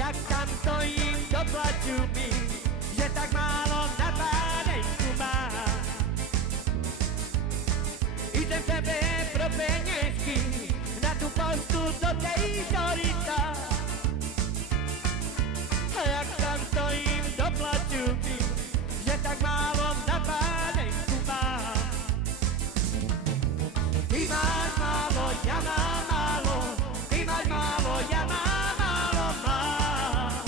Jak tam stojím, doplaču mi, že tak málo na pádenku mám. Idem tebe pro peniežky, na tú poštu do tej Dorita. A jak tam stojím, doplaču mi, že tak málo na pádenku mám. Ty máš málo, ja mám málo, ty máš málo, ja mám málo, mám.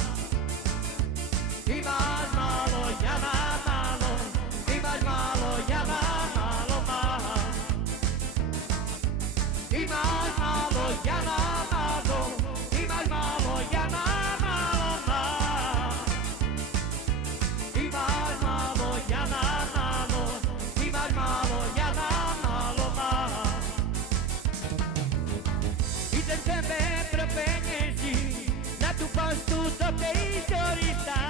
Ty máš málo, ja mám málo, ty máš málo, ja mám málo, mám. Ty máš málo, ja mám málo, ty máš málo, ja mám málo, mám. Ty máš málo, ja mám málo, ty máš málo, ja mám málo, mám. Idem tebe pro penieží, na tú poštu do tej Dorita.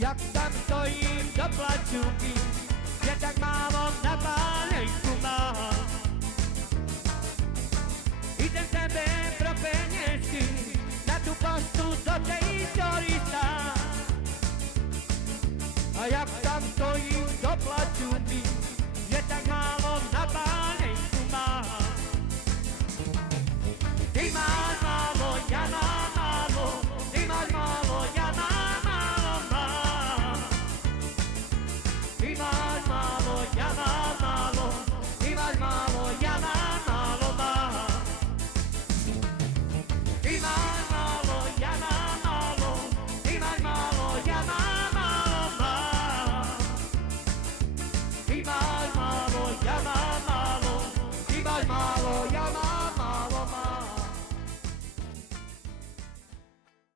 Jak tam stojím, doplaču mi, že tak málo na pálenku mám. Idem tebe pro peniežky, na tú poštu do tej Dorita. A jak tam stojím, doplaču mi, že tak málo na pálenku mám. Ty máš málo, ja mám málo, ty máš málo, ja mám málo, mám. Ty máš málo, ja mám málo, ty máš málo, ja mám málo, mám. Ty máš málo, ja mám málo, ty máš málo, ja mám málo, mám. Ty máš málo, ja mám málo, ty máš málo, ja mám málo.